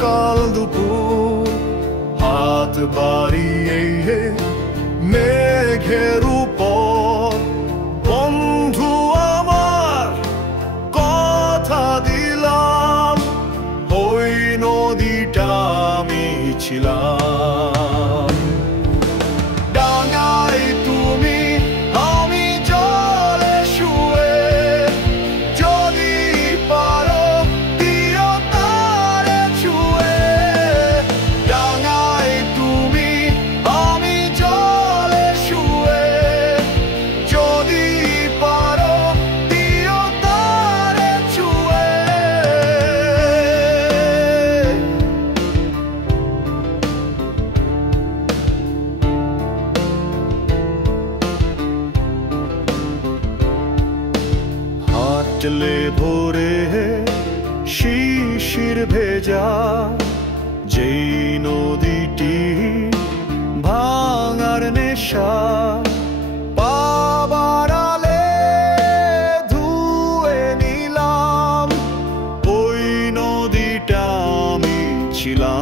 সকাল দুপুর হাত বাড়িয়ে মেঘের উপর বন্ধু আমার কথা দিলাম ওই নদীটা আমি ছিলাম। ডাঙায় তুমি আমি জলে শুয়ে যদি পারো দিও তারে ছুঁয়ে। ডাঙায় তুমি আমি জলে শুয়ে যদি পারো দিও তারে ছুঁয়ে। হাঁটলে ভোরে শিশির ভেজা যেই নদীটি ভাঙার নেশা পাবারালে ধুয়ে নিলাম ওই নদীটা আমি ছিলাম।